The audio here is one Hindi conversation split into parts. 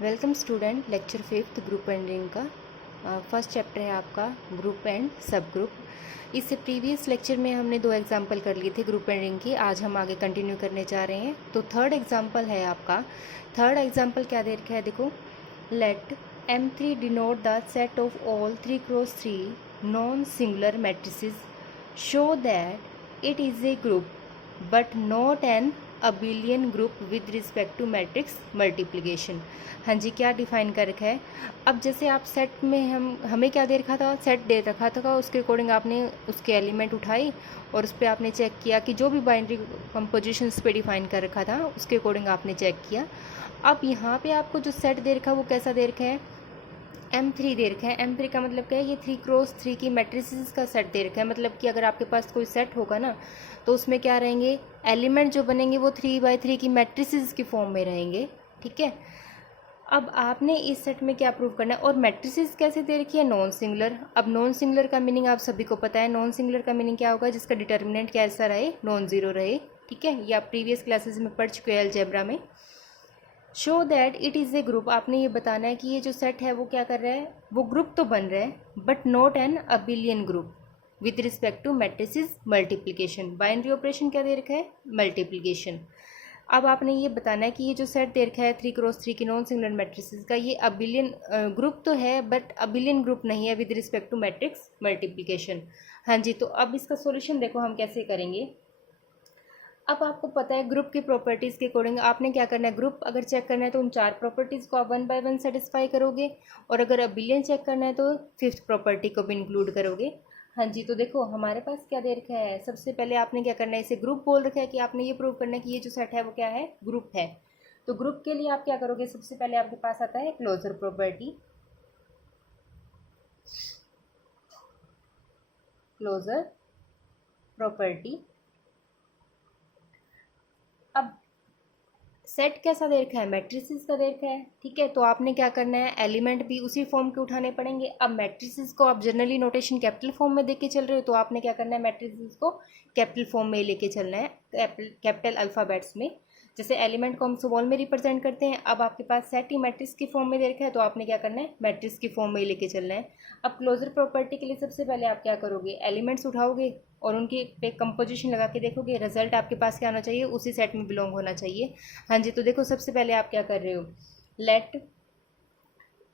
Welcome student, lecture fifth group ending का फर्स्ट चैप्टर है आपका ग्रुप एंड सब ग्रुप। इससे प्रीवियस लेक्चर में हमने दो एग्जांपल कर लिए थे ग्रुप एंडिंग की। आज हम आगे कंटिन्यू करने जा रहे हैं। तो थर्ड एग्जांपल है आपका। थर्ड एग्जांपल क्या दे रखा है, देखो। Let M3 denote the set of all 3x3 non singular matrices show that it is a group but not an abelian group with respect to matrix multiplication. हाँ जी, क्या डिफाइन कर रखा है। अब जैसे आप सेट में हमें क्या दे रखा था, सेट दे रखा था, उसके अकॉर्डिंग आपने उसके एलिमेंट उठाई और उस पर आपने चेक किया कि जो भी बाइनरी कंपोजिशंस पे डिफाइन कर रखा था उसके अकॉर्डिंग आपने चेक किया। अब यहाँ पे आपको जो सेट दे रखा है वो कैसा दे रखा है, M3 दे रखा है। M3 का मतलब क्या है, ये 3x3 की मैट्रिसेस का सेट दे रखा है। मतलब कि अगर आपके पास कोई सेट होगा ना तो उसमें क्या रहेंगे, एलिमेंट जो बनेंगे वो 3x3 की मैट्रिसेस की फॉर्म में रहेंगे। ठीक है। अब आपने इस सेट में क्या प्रूव करना है, और मैट्रिसेस कैसे दे रखी है, नॉन सिंगुलर। अब नॉन सिंगुलर का मीनिंग आप सभी को पता है। नॉन सिंगुलर का मीनिंग क्या होगा, जिसका डिटर्मिनेंट कैसा रहे, नॉन जीरो रहे। ठीक है, ये आप प्रीवियस क्लासेस में पढ़ चुके हैं अलजेब्रा में। Show that it is a group, आपने ये बताना है कि ये जो सेट है वो क्या कर रहा है, वो ग्रुप तो बन रहा है but not an abelian group with respect to matrices multiplication. Binary operation क्या दे रखा है, मल्टीप्लिकेशन। अब आपने ये बताना है कि ये जो सेट दे रखा है 3x3 की नॉन सिंगुलर मैट्रिसेस का, ये अबिलियन ग्रुप तो है बट अबिलियन ग्रुप नहीं है with respect to matrix multiplication. हाँ जी, तो अब इसका सॉल्यूशन देखो हम कैसे करेंगे। अब आपको पता है ग्रुप की प्रॉपर्टीज़ के अकॉर्डिंग आपने क्या करना है, ग्रुप अगर चेक करना है तो उन चार प्रॉपर्टीज़ को आप 1 बाय 1 सेटिस्फाई करोगे, और अगर अबिलियन चेक करना है तो फिफ्थ प्रॉपर्टी को भी इंक्लूड करोगे। हाँ जी, तो देखो हमारे पास क्या दे रखा है। सबसे पहले आपने क्या करना है, इसे ग्रुप बोल रखा है कि आपने ये प्रूव करना है कि ये जो सेट है वो क्या है, ग्रुप है। तो ग्रुप के लिए आप क्या करोगे, सबसे पहले आपके पास आता है क्लोजर प्रॉपर्टी। Closure property. अब सेट कैसा दे रखा है, मैट्रिसेस का दे रखा है। ठीक है, तो आपने क्या करना है, एलिमेंट भी उसी फॉर्म के उठाने पड़ेंगे। अब मैट्रिसेस को आप जनरली नोटेशन कैपिटल फॉर्म में देके चल रहे हो, तो आपने क्या करना है, मैट्रिसेस को कैपिटल फॉर्म में लेके चलना है, कैपिटल अल्फ़ाबेट्स में। जैसे एलिमेंट को हम स्मॉल में रिप्रेजेंट करते हैं। अब आपके पास सेट ही मैट्रिक्स की फॉर्म में दे रखा है, तो आपने क्या करना है, मैट्रिक्स की फॉर्म में ही लेके चलना है। अब क्लोजर प्रॉपर्टी के लिए सबसे पहले आप क्या करोगे, एलिमेंट्स उठाओगे और उनकी पे कंपोजिशन लगा के देखोगे, रिजल्ट आपके पास क्या होना चाहिए, उसी सेट में बिलोंग होना चाहिए। हाँ जी, तो देखो सबसे पहले आप क्या कर रहे हो, लेट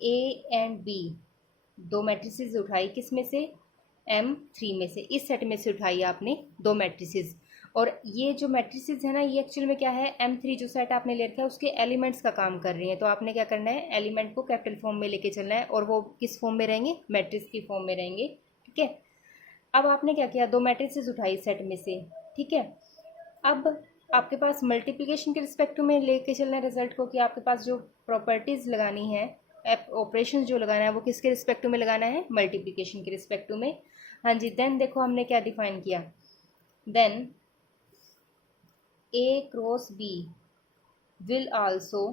ए एंड बी, दो मैट्रिसेस उठाई, किस में से, M3 में से, इस सेट में से उठाई आपने दो मैट्रिसेस। और ये जो मैट्रिसेस है ना, ये एक्चुअल में क्या है, M3 जो सेट आपने ले रखा है उसके एलिमेंट्स का काम कर रही हैं। तो आपने क्या करना है, एलिमेंट को कैपिटल फॉर्म में लेके चलना है, और वो किस फॉर्म में रहेंगे, मैट्रिक्स की फॉर्म में रहेंगे। ठीक है। अब आपने क्या किया, दो मैट्रिसेस उठाई सेट में से। ठीक है। अब आपके पास मल्टीप्लिकेशन के रिस्पेक्ट में लेके चलना है रिजल्ट को, कि आपके पास जो प्रॉपर्टीज़ लगानी है, ऑपरेशन जो लगाना है वो किसके रिस्पेक्ट में लगाना है, मल्टीप्लिकेशन के रिस्पेक्ट में। हाँ जी, देन देखो हमने क्या डिफाइन किया, then A cross B will also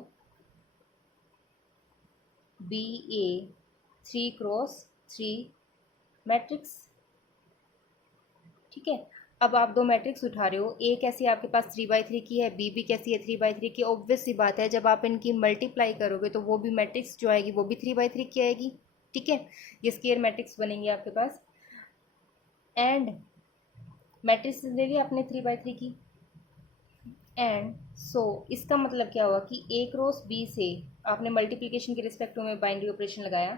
be a 3x3 matrix. ठीक है। अब आप दो मैट्रिक्स उठा रहे हो, ए कैसी आपके पास 3x3 की है, बी भी कैसी है 3x3 की। ऑब्वियस सी बात है, जब आप इनकी मल्टीप्लाई करोगे तो वो भी मैट्रिक्स जो आएगी वो भी 3x3 की आएगी। ठीक है, ये स्केयर मैट्रिक्स बनेंगे आपके पास। एंड मैट्रिक्स ले लिया आपने 3x3 की, एंड सो इसका मतलब क्या हुआ कि ए क्रॉस बी से आपने मल्टीप्लिकेशन के रिस्पेक्ट में बाइनरी ऑपरेशन लगाया,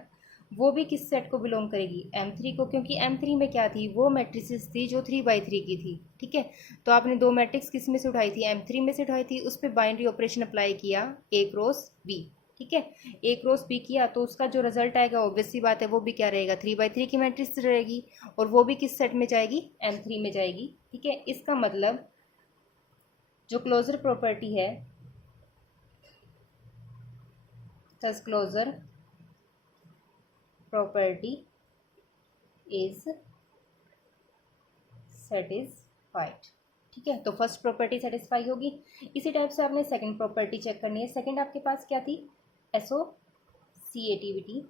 वो भी किस सेट को बिलोंग करेगी, M3 को, क्योंकि M3 में क्या थी, वो मैट्रिसेस थी जो 3x3 की थी। ठीक है, तो आपने दो मैट्रिक्स किस में से उठाई थी, M3 में से उठाई थी, उस पर बाइनरी ऑपरेशन अप्लाई किया A क्रॉस बी। ठीक है, A क्रॉस बी किया तो उसका जो रिजल्ट आएगा ऑब्वियस सी बात है वो भी क्या रहेगा, 3x3 की मैट्रिक्स रहेगी, और वो भी किस सेट में जाएगी, M3 में जाएगी। ठीक है, इसका मतलब जो क्लोजर प्रॉपर्टी है, thus closure property is satisfied. ठीक है, तो फर्स्ट प्रॉपर्टी सेटिस्फाई होगी। इसी टाइप से आपने सेकंड प्रॉपर्टी चेक करनी है। सेकंड आपके पास क्या थी, एसोसिएटिविटी।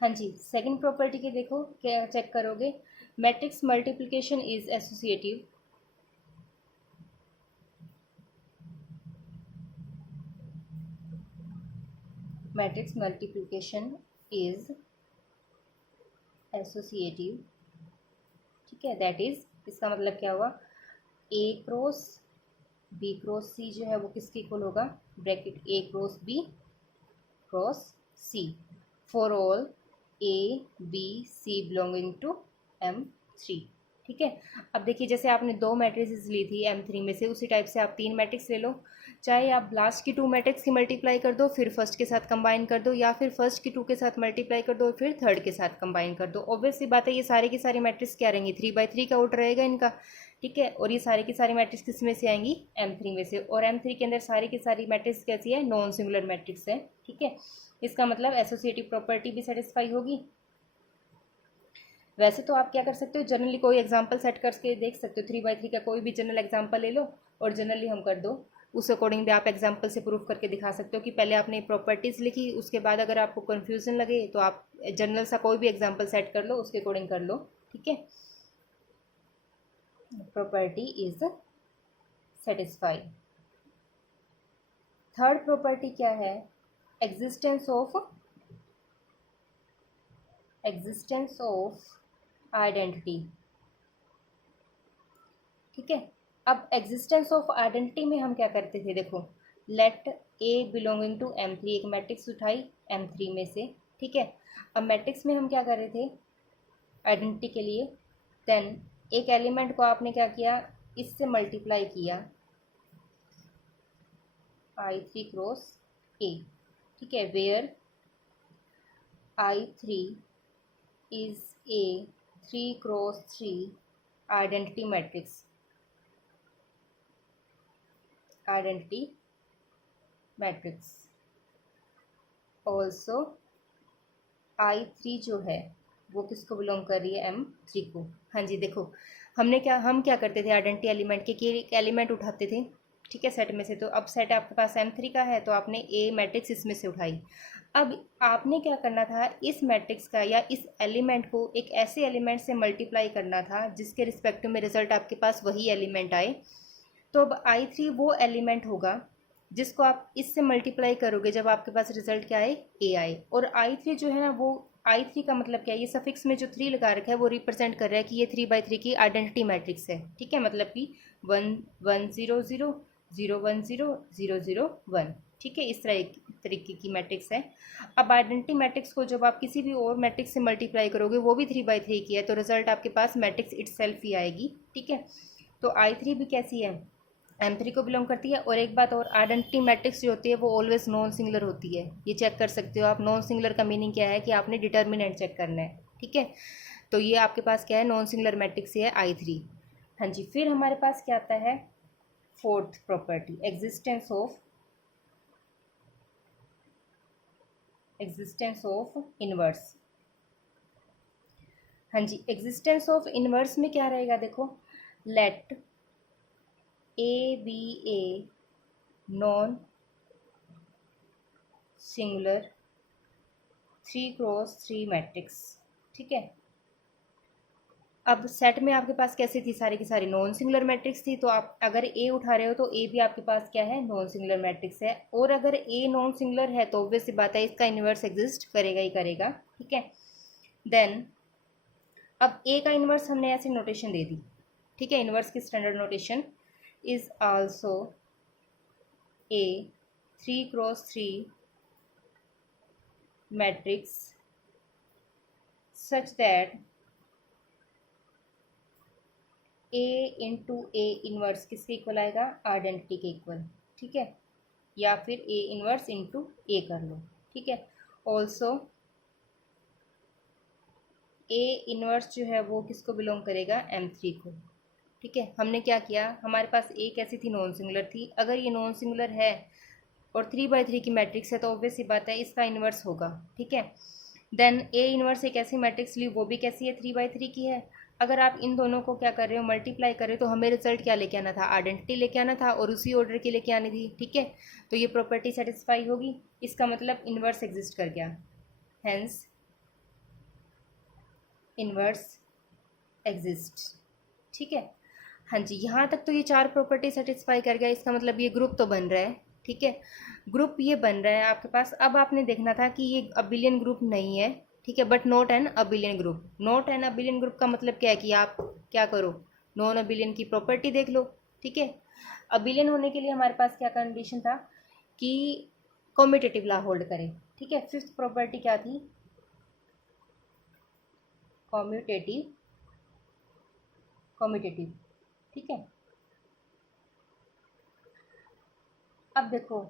हाँ जी, सेकंड प्रॉपर्टी के देखो क्या चेक करोगे, matrix multiplication is associative. Matrix multiplication is associative, ठीक है, दैट इज, इसका मतलब क्या हुआ, A cross B cross C जो है वो किसके इक्वल होगा, bracket A cross B cross C for all A B C belonging to M3, ठीक है। अब देखिए जैसे आपने दो मैट्रिसेस ली थी M3 में से, उसी टाइप से आप तीन मैट्रिक्स ले लो, चाहे आप लास्ट की टू मैट्रिक्स की मल्टीप्लाई कर दो फिर फर्स्ट के साथ कंबाइन कर दो, या फिर फर्स्ट की टू के साथ मल्टीप्लाई कर दो फिर थर्ड के साथ कंबाइन कर दो। ऑब्वियसली बात है ये सारी की सारी मैट्रिक्स क्या रहेंगी, 3/3 का आउट रहेगा इनका, ठीक है। और ये सारी की सारी मैट्रिक्स किस में से आएंगी, M3 में से, और M3 के अंदर सारी की सारी मैट्रिक्स कैसी है, नॉन सिंगुलर मैट्रिक्स है, ठीक है। इसका मतलब एसोसिएटिव प्रॉपर्टी भी सेटिस्फाई होगी। वैसे तो आप क्या कर सकते हो, जनरली कोई एग्जांपल सेट करके देख सकते हो, 3/3 का कोई भी जनरल एग्जांपल ले लो और जनरली हम कर दो, उस अकॉर्डिंग भी आप एग्जांपल से प्रूफ करके दिखा सकते हो कि पहले आपने प्रॉपर्टीज़ लिखी, उसके बाद अगर आपको कन्फ्यूजन लगे तो आप जनरल सा कोई भी एग्जांपल सेट कर लो, उसके अकॉर्डिंग कर लो, ठीक है। Property is satisfy. Third property क्या है, एग्जिस्टेंस ऑफ आइडेंटिटी, ठीक है। अब एग्जिस्टेंस ऑफ आइडेंटिटी में हम क्या करते थे, देखो let a belonging to M3, एक मैट्रिक्स उठाई M3 में से, ठीक है। अब मैट्रिक्स में हम क्या कर रहे थे आइडेंटिटी के लिए, देन एक एलिमेंट को आपने क्या किया, इससे मल्टीप्लाई किया I3 क्रॉस A, ठीक है, where I3 is a 3 cross 3 identity matrix, also I3 जो है वो किसको बिलोंग कर रही है, M3 को। हाँ जी, देखो हम क्या करते थे आइडेंटिटी एलिमेंट के कि एक एलिमेंट उठाते थे, ठीक है, सेट में से। तो अब सेट आपके पास M3 का है तो आपने ए मैट्रिक्स इसमें से उठाई। अब आपने क्या करना था, इस मैट्रिक्स का या इस एलिमेंट को एक ऐसे एलिमेंट से मल्टीप्लाई करना था जिसके रिस्पेक्टिव में रिजल्ट आपके पास वही एलिमेंट आए। तो अब I3 वो एलिमेंट होगा जिसको आप इससे मल्टीप्लाई करोगे जब आपके पास रिजल्ट क्या आए, ए आए। और I3 जो है ना, वो I3 का मतलब क्या है, ये सफिक्स में जो 3 लगा रखा है वो रिप्रेजेंट कर रहा है कि ये 3/3 की आइडेंटिटी मैट्रिक्स है, ठीक है। मतलब कि 1 1 0 0 0 1 0 0 0 1, ठीक है, इस तरीके की मैट्रिक्स है। अब आइडेंटिटी मैट्रिक्स को जब आप किसी भी और मैट्रिक्स से मल्टीप्लाई करोगे वो भी 3/3 की है, तो रिजल्ट आपके पास मैट्रिक्स इटसेल्फ ही आएगी, ठीक है। तो I3 भी कैसी है, M3 को बिलोंग करती है। और एक बात और, आइडेंटिटी मैट्रिक्स जो होती है वो ऑलवेज नॉन सिंगुलर होती है, ये चेक कर सकते हो आप। नॉन सिंगुलर का मीनिंग क्या है कि आपने डिटर्मिनेंट चेक करना है, ठीक है। तो ये आपके पास क्या है, नॉन सिंगुलर मैट्रिक्स है I3। हाँ जी, फिर हमारे पास क्या आता है, fourth property, existence of inverse. हाँ जी, एग्जिस्टेंस ऑफ इनवर्स में क्या रहेगा, देखो let A B a non singular 3 cross 3 matrix, ठीक है। अब सेट में आपके पास कैसी थी, सारी की सारी नॉन सिंगुलर मैट्रिक्स थी, तो आप अगर ए उठा रहे हो तो ए भी आपके पास क्या है, नॉन सिंगुलर मैट्रिक्स है। और अगर ए नॉन सिंगुलर है तो ऑब्वियस सी बात है इसका इन्वर्स एग्जिस्ट करेगा ही करेगा, ठीक है। देन अब ए का इन्वर्स हमने ऐसी नोटेशन दे दी, ठीक है, इन्वर्स की standard notation is also a 3 cross 3 matrix such that A into A inverse किसके इक्वल आएगा, आइडेंटिटी के इक्वल, ठीक है। या फिर ए इनवर्स इंटू ए कर लो, ठीक है। ऑल्सो ए इनवर्स जो है वो किसको बिलोंग करेगा, M3 को, ठीक है। हमने क्या किया, हमारे पास ए कैसी थी, नॉन सिंगुलर थी। अगर ये नॉन सिंगुलर है और 3/3 की मैट्रिक्स है तो ऑब्वियस सी बात है इसका इन्वर्स होगा, ठीक है। देन ए इन्वर्स एक ऐसी मैट्रिक्स ली, वो भी कैसी है, 3/3 की है। अगर आप इन दोनों को क्या कर रहे हो, मल्टीप्लाई कर रहे हो, तो हमें रिजल्ट क्या लेके आना था, आइडेंटिटी लेके आना था, और उसी ऑर्डर की लेके आनी थी, ठीक है। तो ये प्रॉपर्टी सेटिस्फाई होगी, इसका मतलब इन्वर्स एग्जिस्ट कर गया, हेंस इन्वर्स एग्जिस्ट, ठीक है। हाँ जी, यहाँ तक तो ये 4 प्रॉपर्टी सेटिस्फाई कर गया, इसका मतलब ये ग्रुप तो बन रहा है, ठीक है। ग्रुप ये बन रहा है आपके पास। अब आपने देखना था कि ये अबिलियन ग्रुप नहीं है, ठीक है, but not an abelian group. Not an abelian group का मतलब क्या है कि आप क्या करो, नॉन अबिलियन की प्रॉपर्टी देख लो, ठीक है। अबिलियन होने के लिए हमारे पास क्या कंडीशन था कि कॉम्यूटेटिव लॉ होल्ड करे, ठीक है। फिफ्थ प्रॉपर्टी क्या थी, कॉम्यूटेटिव, कॉम्यूटेटिव, ठीक है। अब देखो,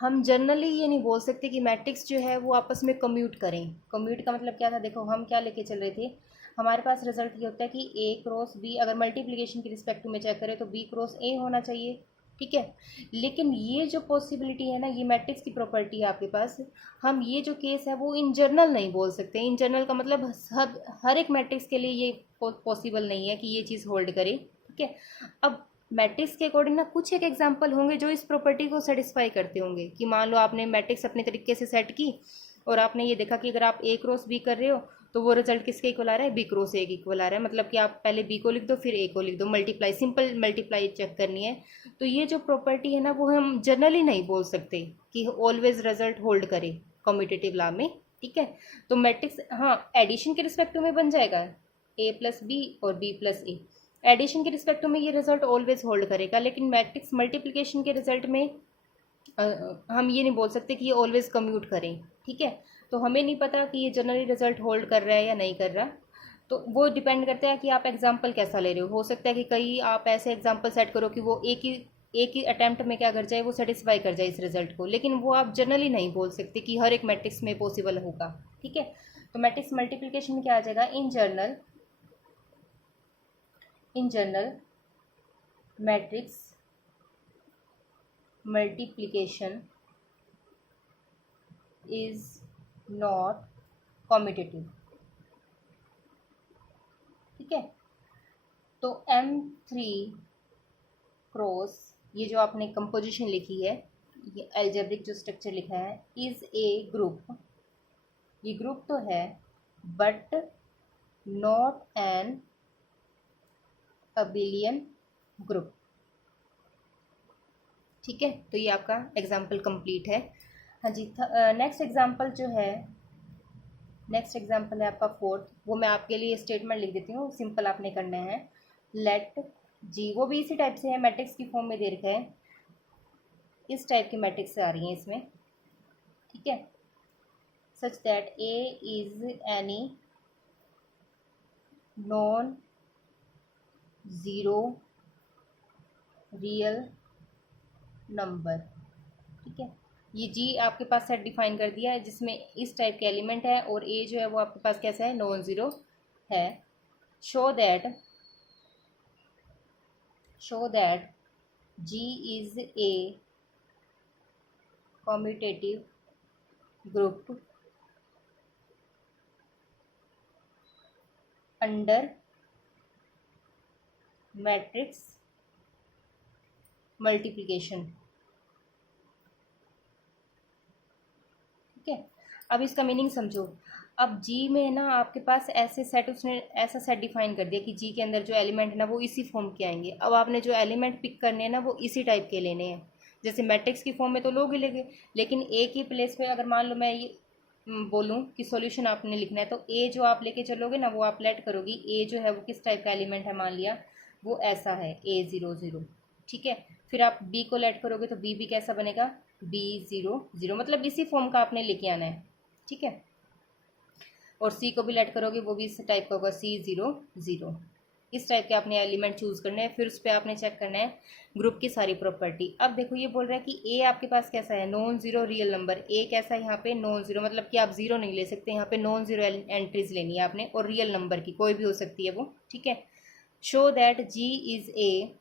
हम जनरली ये नहीं बोल सकते कि मैट्रिक्स जो है वो आपस में कम्यूट करें। कम्यूट का मतलब क्या था, देखो हम क्या लेके चल रहे थे, हमारे पास रिजल्ट ये होता है कि ए क्रॉस बी, अगर मल्टीप्लिकेशन के रिस्पेक्ट में चेक करें तो बी क्रॉस ए होना चाहिए, ठीक है। लेकिन ये जो पॉसिबिलिटी है ना, ये मैट्रिक्स की प्रॉपर्टी है आपके पास, हम ये जो केस है वो इन जनरल नहीं बोल सकते। इन जनरल का मतलब हर एक मैट्रिक्स के लिए ये पॉसिबल नहीं है कि ये चीज़ होल्ड करे, ठीक है। अब मैट्रिक्स के अकॉर्डिंग ना कुछ एक एग्जांपल होंगे जो इस प्रॉपर्टी को सेटिस्फाई करते होंगे, कि मान लो आपने मैट्रिक्स अपने तरीके से सेट की और आपने ये देखा कि अगर आप ए क्रॉस बी कर रहे हो तो वो रिजल्ट किसके इक्वल आ रहा है, बी क्रॉस ए के इक्वल आ रहा है। मतलब कि आप पहले बी को लिख दो फिर ए को लिख दो, मल्टीप्लाई, सिंपल मल्टीप्लाई चेक करनी है। तो ये जो प्रॉपर्टी है ना वो हम जनरली नहीं बोल सकते कि ऑलवेज रिजल्ट होल्ड करे कम्यूटेटिव लॉ में, ठीक है। तो मैट्रिक्स हाँ एडिशन के रिस्पेक्ट में बन जाएगा, ए प्लस बी और बी प्लस ए, एडिशन के रिस्पेक्ट में ये रिजल्ट ऑलवेज होल्ड करेगा। लेकिन मैट्रिक्स मल्टीप्लिकेशन के रिजल्ट में हम ये नहीं बोल सकते कि ये ऑलवेज कम्यूट करें, ठीक है। तो हमें नहीं पता कि ये जनरली रिजल्ट होल्ड कर रहा है या नहीं कर रहा, तो वो डिपेंड करता है कि आप एग्जाम्पल कैसा ले रहे हो सकता है कि कई आप ऐसे एग्जाम्पल सेट करो कि वो एक ही अटैम्प्ट में क्या कर जाए, वो सेटिस्फाई कर जाए इस रिजल्ट को, लेकिन वो आप जनरली नहीं बोल सकते कि हर एक मैट्रिक्स में पॉसिबल होगा, ठीक है। तो मैट्रिक्स मल्टीप्लिकेशन में क्या आ जाएगा, in general matrix multiplication is not commutative, ठीक है। तो M3 क्रॉस, ये जो आपने कंपोजिशन लिखी है, ये एल्जेब्रिक जो स्ट्रक्चर लिखा है, इज ए ग्रुप, ये ग्रुप तो है but not an abelian group, ठीक है। तो ये आपका एग्जाम्पल कंप्लीट है। हाँ जी, नेक्स्ट एग्जाम्पल जो है, नेक्स्ट एग्जाम्पल है आपका फोर्थ, वो मैं आपके लिए स्टेटमेंट लिख देती हूँ, सिंपल आपने करना है। लेट जी, वो भी इसी टाइप से है, मैट्रिक्स की फॉर्म में दे रखा है, इस टाइप की मैट्रिक्स आ रही हैं इसमें, ठीक है। Such that A is any non zero real number, ठीक है। ये जी आपके पास सेट डिफाइन कर दिया है जिसमें इस टाइप के एलिमेंट है और ए जो है वो आपके पास कैसा है, नॉन ज़ीरो है। Show that G is a commutative group under matrix multiplication, ठीक है। अब इसका मीनिंग समझो। अब जी में ना आपके पास ऐसे सेट, उसने ऐसा सेट डिफाइन कर दिया कि जी के अंदर जो एलिमेंट है ना वो इसी फॉर्म के आएंगे। अब आपने जो एलिमेंट पिक करने हैं ना वो इसी टाइप के लेने हैं, जैसे मैट्रिक्स की फॉर्म में तो लोग ही लेंगे, लेकिन ए की प्लेस पे अगर मान लो मैं ये बोलूँ कि सॉल्यूशन आपने लिखना है, तो ए जो आप लेके चलोगे ना वो आप लेट करोगी, ए जो है वो किस टाइप का एलिमेंट है, मान लिया वो ऐसा है A00, ठीक है। फिर आप बी को लेट करोगे तो बी भी कैसा बनेगा, B00, मतलब इसी फॉर्म का आपने लेके आना है, ठीक है। और सी को भी लेट करोगे वो भी इस टाइप का होगा, C00, इस टाइप के आपने एलिमेंट चूज करना है। फिर उस पर आपने चेक करना है ग्रुप की सारी प्रॉपर्टी। अब देखो ये बोल रहा है कि ए आपके पास कैसा है, नॉन जीरो रियल नंबर, ए कैसा है यहाँ पे, नॉन जीरो, मतलब कि आप जीरो नहीं ले सकते, यहाँ पे नॉन जीरो एंट्रीज लेनी है आपने, और रियल नंबर की कोई भी हो सकती है वो, ठीक है। Show that G is a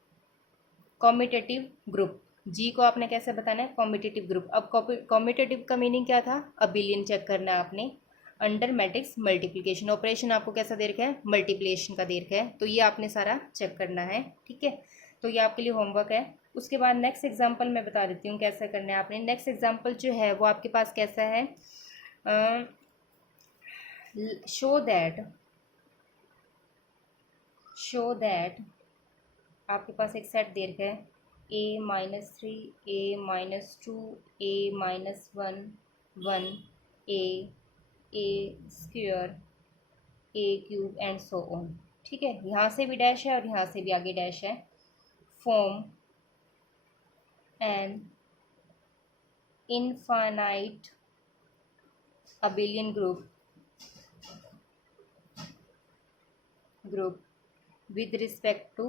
commutative group, G को आपने कैसे बताना है, कॉम्यूटेटिव ग्रुप। अब कॉम्यूटेटिव का मीनिंग क्या था, अबिलियन चेक करना है आपने अंडर मैट्रिक्स मल्टीप्लिकेशन, ऑपरेशन आपको कैसा दे रखा है, मल्टीप्लिकेशन का दे रखा है, तो ये आपने सारा चेक करना है, ठीक है। तो ये आपके लिए होमवर्क है। उसके बाद नेक्स्ट एग्जांपल मैं बता देती हूँ कैसे करना है आपने। नेक्स्ट एग्जांपल जो है वो आपके पास कैसा है, शो दैट आपके पास एक सेट दे रखा है a-3, a-2, a-1, 1, a square, a cube and so on. ठीक है, यहाँ से भी डैश है और यहाँ से भी आगे डैश है। Form an infinite abelian group with respect to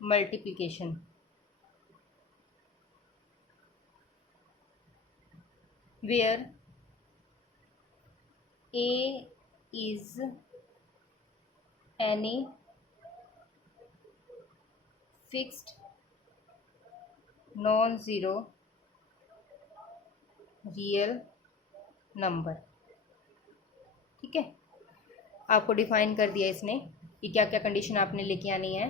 multiplication, where a is any fixed non-zero real number. ठीक है, आपको डिफाइन कर दिया इसने कि क्या क्या कंडीशन आपने लेके आनी है।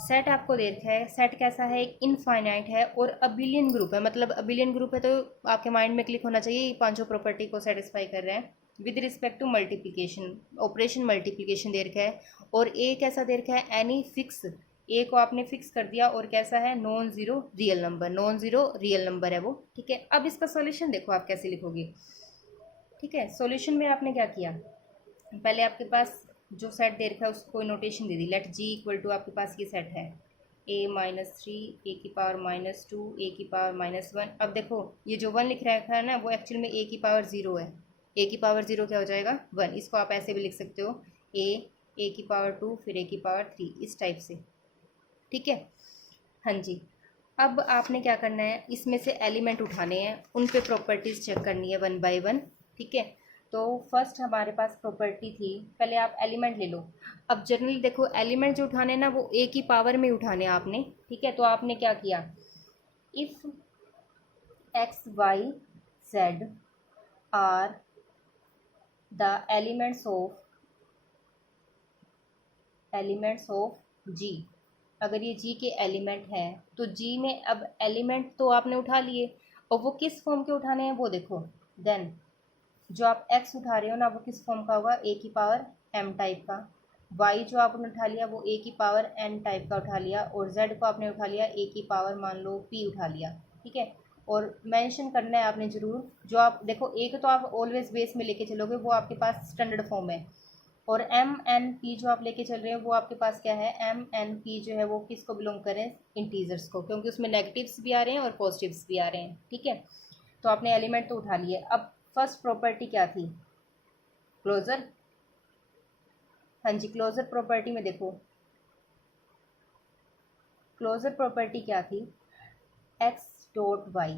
सेट आपको दे रखा है, सेट कैसा है, एक इनफाइनाइट है और अबिलियन ग्रुप है। मतलब अबिलियन ग्रुप है तो आपके माइंड में क्लिक होना चाहिए ये पांचों प्रॉपर्टी को सेटिस्फाई कर रहा है। With respect to multiplication, operation multiplication दे रखा है। और ए कैसा दे रखा है, एनी फिक्स, ए को आपने फिक्स कर दिया और कैसा है, non zero real number, non zero real number है वो। ठीक है, अब इसका सॉल्यूशन देखो आप कैसे लिखोगे। ठीक है, सॉल्यूशन में आपने क्या किया, पहले आपके पास जो सेट दे रखा है उसको नोटेशन दे दी। लेट जी इक्वल टू, आपके पास ये सेट है a-3, a⁻², a⁻1। अब देखो ये जो 1 लिख रखा है ना, वो एक्चुअल में a⁻0 है। a⁻0 क्या हो जाएगा, 1। इसको आप ऐसे भी लिख सकते हो, a⁻2 फिर a⁻3, इस टाइप से। ठीक है, हाँ जी। अब आपने क्या करना है, इसमें से एलिमेंट उठाने हैं, उन पे प्रॉपर्टीज़ चेक करनी है 1 बाय 1। ठीक है, तो फर्स्ट हमारे पास प्रॉपर्टी थी, पहले आप एलिमेंट ले लो। अब जनरली देखो एलिमेंट जो उठाने ना वो ए की पावर में उठाने आपने। ठीक है, तो आपने क्या किया, if x y z are the elements of G, अगर ये जी के एलिमेंट हैं तो जी में अब एलिमेंट तो आपने उठा लिए, और वो किस फॉर्म के उठाने हैं वो देखो। देन जो आप x उठा रहे हो ना वो किस फॉर्म का होगा, a की पावर m टाइप का। y जो आपने उठा लिया वो a की पावर n टाइप का उठा लिया, और z को आपने उठा लिया a की पावर मान लो p उठा लिया। ठीक है, और मेंशन करना है आपने ज़रूर, जो आप देखो एक तो आप ऑलवेज बेस में लेके चलोगे, वो आपके पास स्टैंडर्ड फॉर्म है। और एम एन पी जो आप लेके चल रहे हो वो आपके पास क्या है, एम एन पी जो है वो किसको बिलोंग करें, इंटीजर्स को, क्योंकि उसमें नेगेटिव्स भी आ रहे हैं और पॉजिटिव्स भी आ रहे हैं। ठीक है, तो आपने एलिमेंट तो उठा लिए। अब फर्स्ट प्रॉपर्टी क्या थी, क्लोजर। हाँ जी, क्लोजर प्रॉपर्टी में देखो, क्लोजर प्रॉपर्टी क्या थी, एक्स डॉट वाई,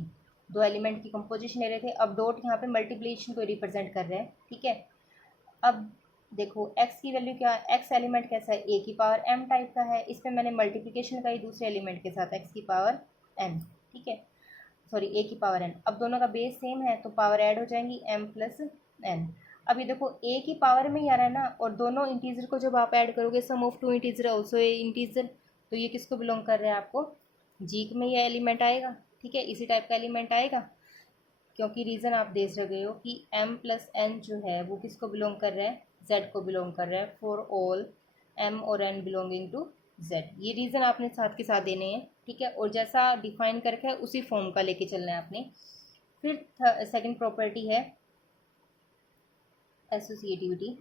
दो एलिमेंट की कंपोजिशन ले रहे थे। अब डॉट यहाँ पे मल्टीप्लिकेशन को रिप्रेजेंट कर रहे हैं। ठीक है, अब देखो x की वैल्यू क्या है, x एलिमेंट कैसा है, a की पावर m टाइप का है। इस पर मैंने मल्टीप्लिकेशन का ही दूसरे एलिमेंट के साथ x की पावर n। ठीक है, सॉरी a की पावर n। अब दोनों का बेस सेम है तो पावर ऐड हो जाएंगी m प्लस n। अब ये देखो a की पावर में ही आ रहा है ना, और दोनों इंटीजर को जब आप ऐड करोगे, sum of two integer also a integer, तो ये किसको बिलोंग कर रहे हैं, आपको जी में ये एलिमेंट आएगा। ठीक है, इसी टाइप का एलिमेंट आएगा, क्योंकि रीज़न आप देख रहे हो कि m प्लस n जो है वो किसको बिलोंग कर रहा है, z को बिलोंग कर रहा है। फॉर ऑल m और n बिलोंगिंग टू z, ये रीज़न आपने साथ के साथ देने हैं। ठीक है, और जैसा डिफाइन करके है उसी फॉर्म का लेके चलना है आपने। फिर सेकंड प्रॉपर्टी है एसोसिएटिविटी।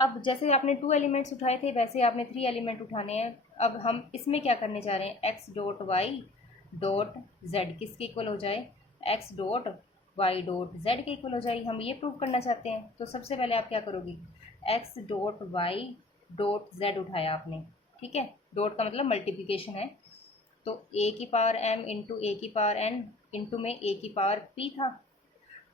अब जैसे आपने 2 एलिमेंट्स उठाए थे वैसे आपने 3 एलिमेंट उठाने हैं। अब हम इसमें क्या करने जा रहे हैं, X dot Y dot Z किसके इक्वल हो जाए, X dot Y dot Z के इक्वल हो जाए, हम ये प्रूव करना चाहते हैं। तो सबसे पहले आप क्या करोगे, X dot Y dot Z उठाया आपने। ठीक है, डॉट का मतलब मल्टीप्लिकेशन है, तो ए की पावर m इंटू ए की पावर n इंटू में ए की पावर p था।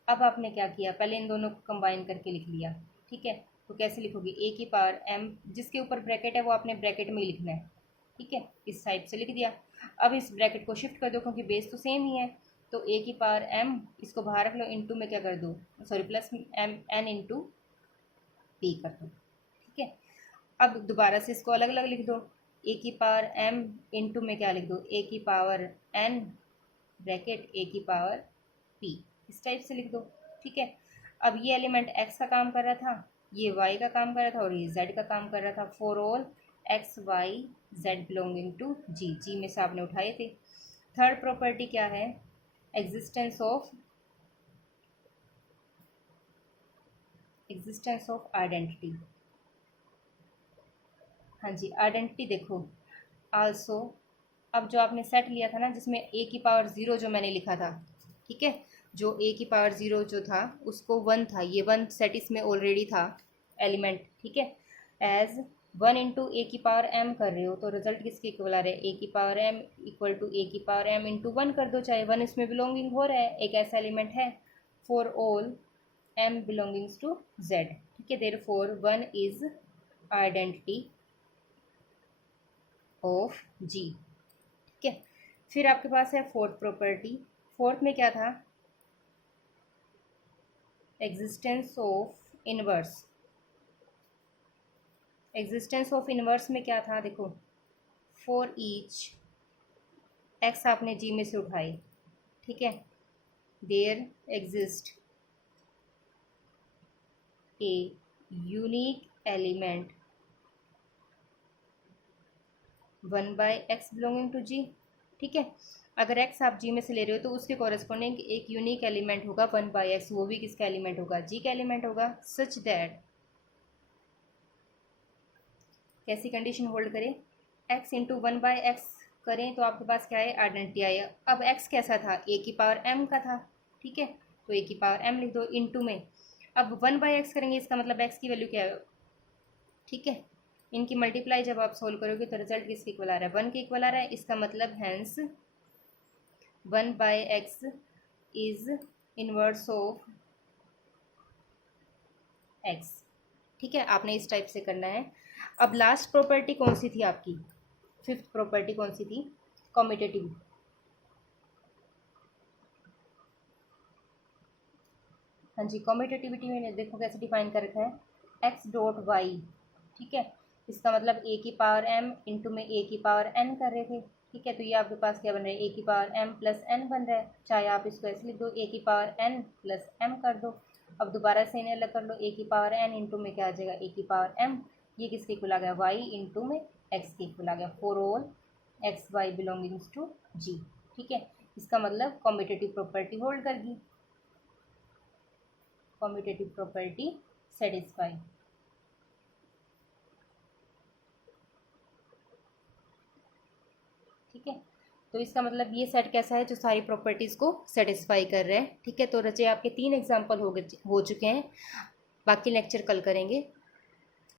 अब आपने क्या किया, पहले इन दोनों को कंबाइन करके लिख लिया। ठीक है, तो कैसे लिखोगे, ए की पावर m, जिसके ऊपर ब्रैकेट है वो आपने ब्रैकेट में ही लिखना है। ठीक है, इस टाइप से लिख दिया। अब इस ब्रैकेट को शिफ्ट कर दो क्योंकि बेस तो सेम ही है, तो ए की पावर m इसको बाहर रख लो, इंटू में क्या कर दो, sorry plus m n into P कर दो। ठीक है, अब दोबारा से इसको अलग अलग लिख दो, ए की पावर m इंटू में क्या लिख दो, ए की पावर n ब्रैकेट ए की पावर p, इस टाइप से लिख दो। ठीक है, अब ये एलिमेंट x का काम कर रहा था, ये y का काम कर रहा था और ये z का काम कर रहा था। For all x y z belonging to G, G में से आपने उठाए थे। थर्ड प्रॉपर्टी क्या है, एग्जिस्टेंस ऑफ आइडेंटिटी। हाँ जी, आइडेंटिटी देखो आल्सो, अब जो आपने सेट लिया था ना जिसमें ए की पावर 0 जो मैंने लिखा था, ठीक है, जो ए की पावर 0 जो था उसको 1 था, ये 1 सेट इसमें ऑलरेडी था एलिमेंट, ठीक है। एज 1 इंटू ए की पावर m कर रहे हो तो रिजल्ट किसके इक्वल आ रहा है, ए की पावर m इक्वल टू ए की पावर m इंटू 1 कर दो, चाहे 1 इसमें बिलोंगिंग हो रहा है, एक ऐसा एलिमेंट है for all m belongings to z, ठीक है। Therefore 1 is identity of G, ठीक है। फिर आपके पास है फोर्थ प्रॉपर्टी। फोर्थ में क्या था, existence of inverse. Existence of inverse में क्या था, देखो फॉर ईच एक्स आपने जी में से उठाई, ठीक है, there exist a unique element 1 by x belonging to G, ठीक है। अगर एक्स आप जी में से ले रहे हो तो उसके कॉरेस्पॉन्डिंग एक यूनिक एलिमेंट होगा 1 बाय एक्स, वो भी किसका एलिमेंट होगा, जी का एलिमेंट होगा। सच दैट, कैसी कंडीशन होल्ड करें, एक्स इंटू 1 बाय एक्स करें तो आपके पास क्या है, आइडेंटिटी आई। अब एक्स कैसा था, ए की पावर m का था, ठीक है, तो ए की पावर m लिख दो इंटू में। अब 1 बाय एक्स करेंगे, इसका मतलब एक्स की वैल्यू क्या है, ठीक है, इनकी मल्टीप्लाई जब आप सोल्व करोगे तो रिजल्ट किसके इक्वल आ रहा है, 1 के इक्वल आ रहा है। इसका मतलब hence 1 by x is inverse of x, ठीक है। आपने इस टाइप से करना है। अब लास्ट प्रॉपर्टी कौन सी थी आपकी, फिफ्थ प्रॉपर्टी कौन सी थी, कॉम्यूटेटिव। हाँ जी, कॉम्यूटेटिविटी में देखो कैसे डिफाइन कर रखा है, एक्स डॉट वाई, ठीक है, इसका मतलब ए की पावर m इंटू में ए की पावर n कर रहे थे, ठीक है, तो ये आपके पास क्या बन रहा है, ए की पावर m प्लस n बन रहा है, चाहे आप इसको ऐसे लिख दो ए की पावर n प्लस m कर दो। अब दोबारा से इन्हें अलग कर लो, ए की पावर n इंटू में क्या आ जाएगा, ए की पावर m, ये किसके इक्वल आ गया, y इंटू में x के इक्वल आ गया, for all x y belongings to G, ठीक है। इसका मतलब कॉम्यूटेटिव प्रॉपर्टी होल्ड कर गई, कॉम्यूटेटिव प्रॉपर्टी सेटिस्फाई, ठीक है। तो इसका मतलब ये सेट कैसा है, जो सारी प्रॉपर्टीज़ को सेटिस्फाई कर रहा है, ठीक है। तो रचे आपके 3 एग्जाम्पल हो चुके हैं, बाकी लेक्चर कल करेंगे।